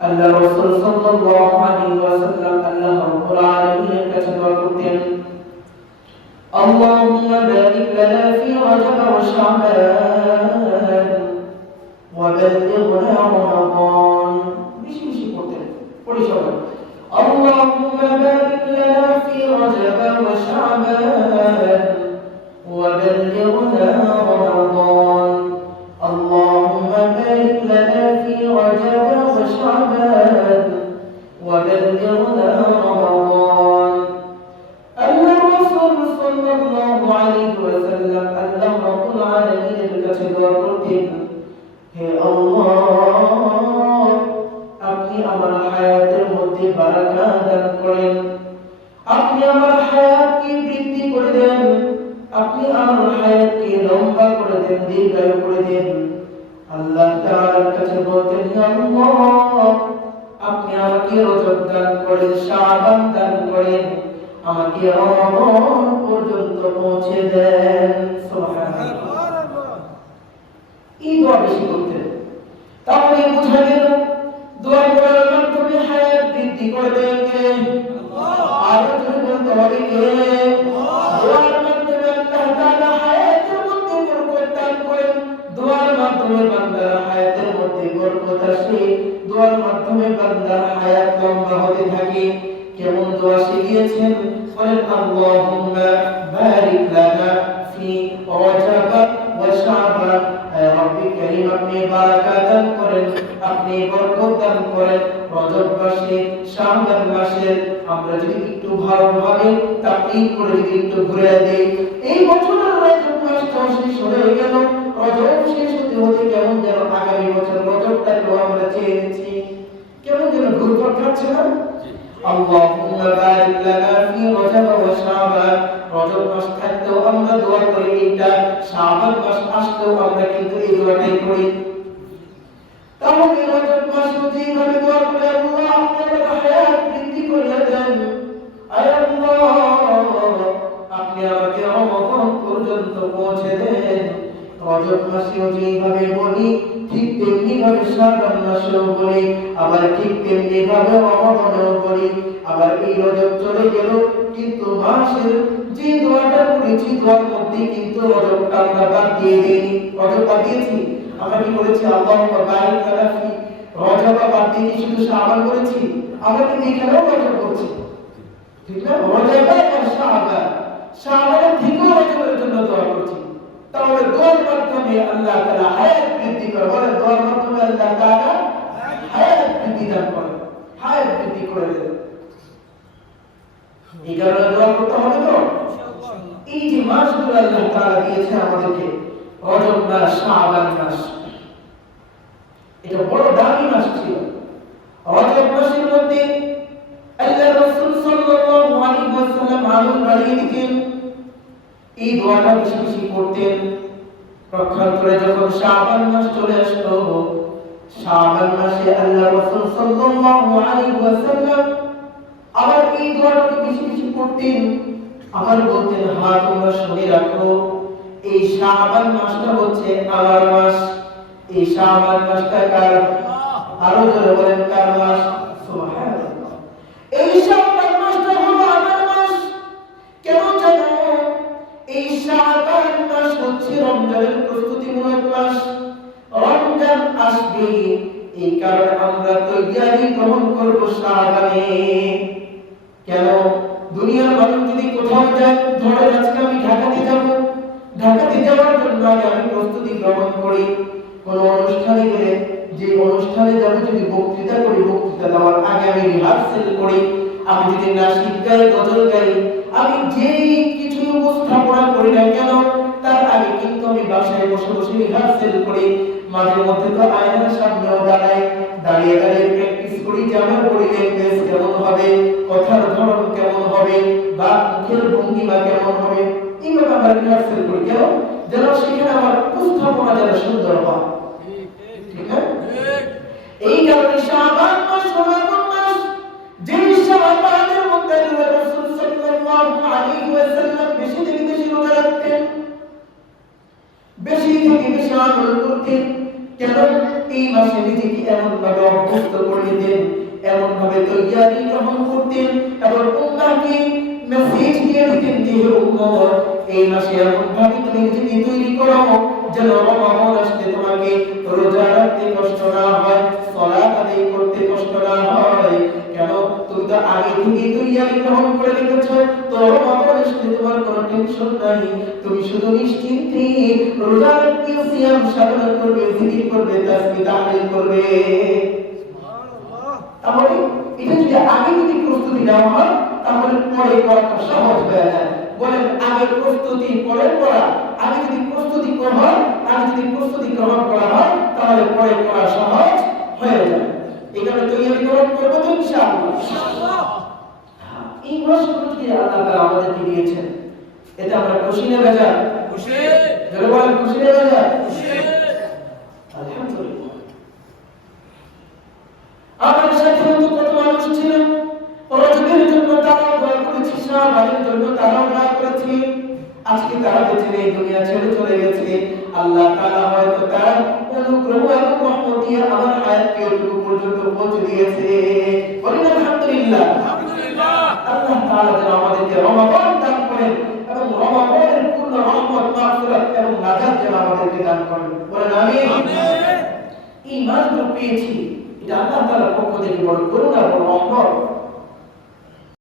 আল্লাহ রাসূল সাল্লাল্লাহু আলাইহি ওয়াসাল্লাম আল্লাহ রাব্বুল আলামিনের কাছে দোয়া করতেন, আল্লাহুম্মা বারিক লানা ফি রাজাব ওয়া শাবান ওয়া বাল্লিগনা রমাদান। বেশি বেশি করতেন, পড়ি সবাই, আল্লাহুম্মা বারিক লানা ফি রাজাব ওয়া শাবান ওয়া বাল্লিগনা রমাদান। আল্লাহুম্মা বারিক লানা ফি রাজাব ওয়া শাবান ওয়া বাল্লিগনা রমাদান। আল্লাহ রাসূল সাল্লাল্লাহু আলাইহি ওয়াসাল্লাম আল্লাহ রাব্বুল আলামিনের কাছে দোয়া করতেন, হে আল্লাহ, আপনি আমার হায়াতের মধ্যে বারাকাত দান করেন, আপনি আমার হায়াতকে বৃদ্ধি করে দেন, আপনি আমার হায়াতকে লম্বা করে দেন, দীর্ঘায়ু করে দেন। আল্লাহ তাআলার কাছে বলতেন, হে আল্লাহ, আপনি আমাকে রজব দান করেন, শাবান দান করেন, আমাকে রমজান পর্যন্ত পৌঁছে দেন। সুবহানাল্লাহ। এই দোয়া বেশি করতেন। তাহলে বোঝা গেল দোয়া করার মাধ্যমে হায়াত বৃদ্ধি করে দেন কে? আল্লাহ। আর যদি বলতে হবে কে? দোয়ার মাধ্যমে আল্লাহ তাআলা হায়াতের মধ্যে বরকত দান করেন। দোয়ার মাধ্যমে বান্দার হায়াতের মধ্যে বরকত আসে, দোয়ার মাধ্যমে বান্দার হায়াত লম্বা হতে থাকে। কেমন দোয়া শিখিয়েছেন? বলেন, আল্লাহুম্মা বারিক লানা ফি রাজাব ওয়া শাবান। হে রব্বি কারীম, আপনি বারাকাত দান করেন, আপনি বরকত দান করেন রজব মাসে, শাবান মাসে। আমরা যদি একটু ভালোভাবে তাকদীর করে যদি একটু ঘুরে দেই, এই বছরের রজব মাসটা শেষ হয়ে গেল, রজব শেষ হতে হতে কেমন যেন আগামী বছর রজবটাকেও আমরা চেয়ে নিচ্ছি, কেমন যেন ঘুরপাক খাচ্ছে না? আল্লাহুম্মা বারিক লানা ফি রাজাব ওয়া শাবান। রজব মাস থাকতেও আমরা দোয়া করি এইটা, শাবান মাস আসতেও আমরা কিন্তু এই দোয়াটাই করি। তাহলে রজব মাসে যেভাবে দোয়া করে, আল্লাহ আপনি আমার হায়াত বৃদ্ধি করে দেন, আয় আল্লাহ আপনি আমাকে রমজান পর্যন্ত পৌঁছে দেন। রজব মাসেও যেভাবে বলি, ঠিক তেমনি ভাবে শাবান মাসেও বলি, আবার ঠিক তেমনি ভাবে রমজানেও বলি। আবার এই রজব চলে গেল, কিন্তু মাসের যে দোয়াটা করেছি দোয়ার মধ্যে কিন্তু রজবটা আমরা বাদ দিয়ে দিইনি। রজব বাদ দিয়েছি, আমরা কি করেছি? আল্লাহুম্মা বারিক লানা ফি রজব বাদ দিয়ে শুধু শাবান করেছি। আমরা কিন্তু এখানেও রজব করছি, ঠিক না? রজব আর শাবান, শাবানের থেকেও রজবের জন্য দোয়া করছি। তাহলে দোয়ার মাধ্যমে আল্লাহ তাআলা হায়াত বৃদ্ধি করে। বলে, দোয়ার মাধ্যমে আল্লাহ তাআলা হায়াত বৃদ্ধি দান করে, হায়াত বৃদ্ধি করে দেন। এই কারণে দোয়া করতে হবে তো। এই যে মাসগুলো আল্লাহ তাআলা দিয়েছেন আমাদেরকে, রজব মাস, শাবান মাস, এটা বড় দামি মাস ছিল। রজব মাসের মধ্যে আল্লাহ রাসূল সাল্লাল্লাহু আলাইহি ওয়াসাল্লাম আমল বাড়িয়ে দিতেন, এই দোয়াটা বেশি বেশি করতেন। পক্ষান্তরে যখন শাবান মাস চলে আসতো, শাবান মাসে আল্লাহ রাসূল সাল্লাল্লাহু আলাইহি ওয়াসাল্লাম আবার এই দোয়াটা বেশি বেশি করতেন। আবার বলতেন, হ্যাঁ তোমরা শুনে রাখো, এই শাবান মাসটা হচ্ছে আমার মাস। এই শাবান মাসটা কার? আরো জোরে বলেন, কার মাস? সুবহানাল্লাহ। এই শাবান মাসটা হলো আমার মাস। কেন জানো? এই শাবান মাস হচ্ছে রমজানের প্রস্তুতিমূলক মাস। রমজান আসবে, এই কারণে আমরা তৈয়ারি গ্রহণ করব শাবানে। কেন? দুনিয়ার মানুষ যদি কোথাও যায়, ধরে আজকে আমি ঢাকাতে যাব, ঢাকাতে যাওয়ার জন্য আগে আমি প্রস্তুতি গ্রহণ করি। কোন অনুষ্ঠানে গেলে যে অনুষ্ঠানে যাব, যদি বক্তৃতা করি, বক্তৃতা দেওয়ার আগে আমি রিহার্সেল করি। আমি যদি নাচিত গাই, গজল গাই, আমি যেই কিছু উপস্থাপনা করি না কেন, তার আগে কিন্তু আমি বাসায় বসে বসে রিহার্সেল করি। মাঝে মধ্যে তো আয়নার সামনেও দাঁড়াই, দাঁড়িয়ে দাঁড়িয়ে প্র্যাকটিস করি যে আমার বডি ল্যাঙ্গুয়েজ কেমন হবে, কথার ধরন কেমন হবে, বা মুখের ভঙ্গিমা কেমন হবে। এইভাবে আমরা রিহার্সেল করি, কেন? যেন সেখানে আমার উপস্থাপনা যেন সুন্দর হয়। ঠিক আছে? এই কারণে শাবান মাস হলো এমন মাস, যে শাবানের মধ্যে রাসূল সাল্লাল্লাহু আলাইহি ওয়াসাল্লাম বেশি থেকে বেশি রোজা রাখতেন, বেশি থেকে বেশি আমল করতেন। কেন? এই মাসে নিজেকে এমন ভাবে অভ্যস্ত করে দিতেন, এমন ভাবে তৈয়ারি গ্রহণ করতেন এবং উম্মাহকে মেসেজ দিয়ে দিতেন যে উম্মত এই মাসে এমন ভাবে তুমি নিজেকে তৈরি করো যেন রমাদান আসলে তোমাকে রোজা রাখতে কষ্ট না হয়, সালাত আদায় করতে কষ্ট না হয়। কেন তুমি তো আগে থেকে তৈয়ারি গ্রহণ করে রেখেছো, তো রমাদান আসলে তোমার কোনো টেনশন নাই, তুমি শুধু নিশ্চিন্তে রোজা রাখতে সিয়াম সাধনা করবে, জিকির করবে, তাসবিহ তাহলিল করবে। সুবহানাল্লাহ। তাহলে এটা যদি আগে যদি প্রস্তুতি নেওয়া হয় তাহলে পরে করাটা সহজ হয়ে যায়। বলেন আগে প্রস্তুতি পরে করা, আগে যদি প্রস্তুতি করা হয়, আগে যদি প্রস্তুতি গ্রহণ করা হয় তাহলে পরে করা সহজ হয়ে যায়। এখানে তৈরি গ্রহণ করবো তো ইনশাআল্লাহ। এই মাসগুলো যে আল্লাহ তাআলা আমাদেরকে দিয়েছেন এতে আমরা খুশি না বেজার? খুশি। যারা বলেন খুশি না বেজার? খুশি। আলহামদুলিল্লাহ। আমাদের সাথে কত মানুষ ছিলেন, রজবের জন্য তারা দোয়া করেছে, শাবানের জন্য তারা দোয়া করেছে, আজকে তারা বেঁচে নেই, দুনিয়া ছেড়ে চলে গেছে। আল্লাহ তাআলা হয়তো তার অনুগ্রহ এবং রহমত দিয়ে আমার হায়াতকে এতটুকু পর্যন্ত পৌঁছে দিয়েছে। বলেন আলহামদুলিল্লাহ। আলহামদুলিল্লাহ। আল্লাহ তাআলা যেন আমাদেরকে রমাদান দান করেন এবং রমাদানের পূর্ণ রহমত, মাগফিরাত এবং নাজাত যেন আমাদেরকে দান করেন। বলেন আমিন। আমিন। এই মাসগুলো পেয়েছি, এটা আল্লাহ তাআলার পক্ষ থেকে বড় করুণা, বড় রহমত।